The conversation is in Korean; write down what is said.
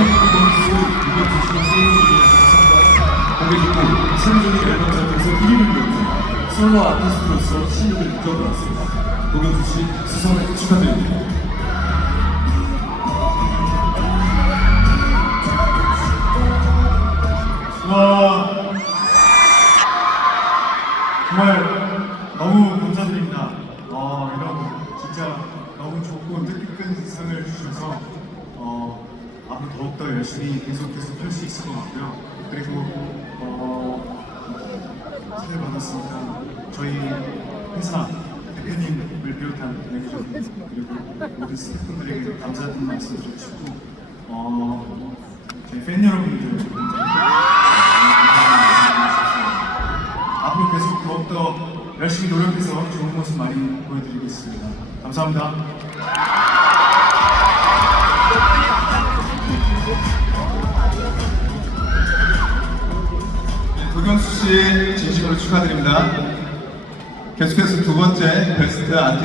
선수 이번 주시는 세이브를 작성과 공개했고 세계적인 앨범 작업에서 1위를 이뤘고 솔로 아티스트로서 신인을 이끌어왔습니다. 도경수 씨 수상을 축하드립니다. 와 정말 너무 감사드립니다. 어, 이런 진짜 너무 좋고 뜻깊은 상을 주셔서 더욱더 열심히 계속 계속 할수 있을 것 같고요. 그리고 어, 상을 받았으니까 저희 회사 대표님을 비롯한 매니저님 그리고 모든 스태프분들에게 감사하다는 말씀 드리고 싶고 어, 저희 팬 여러분들 앞으로 계속 더욱더 열심히 노력해서 좋은 모습 많이 보여드리겠습니다. 감사합니다. 도경수 씨 진심으로 축하드립니다. 계속해서 두 번째 베스트 아티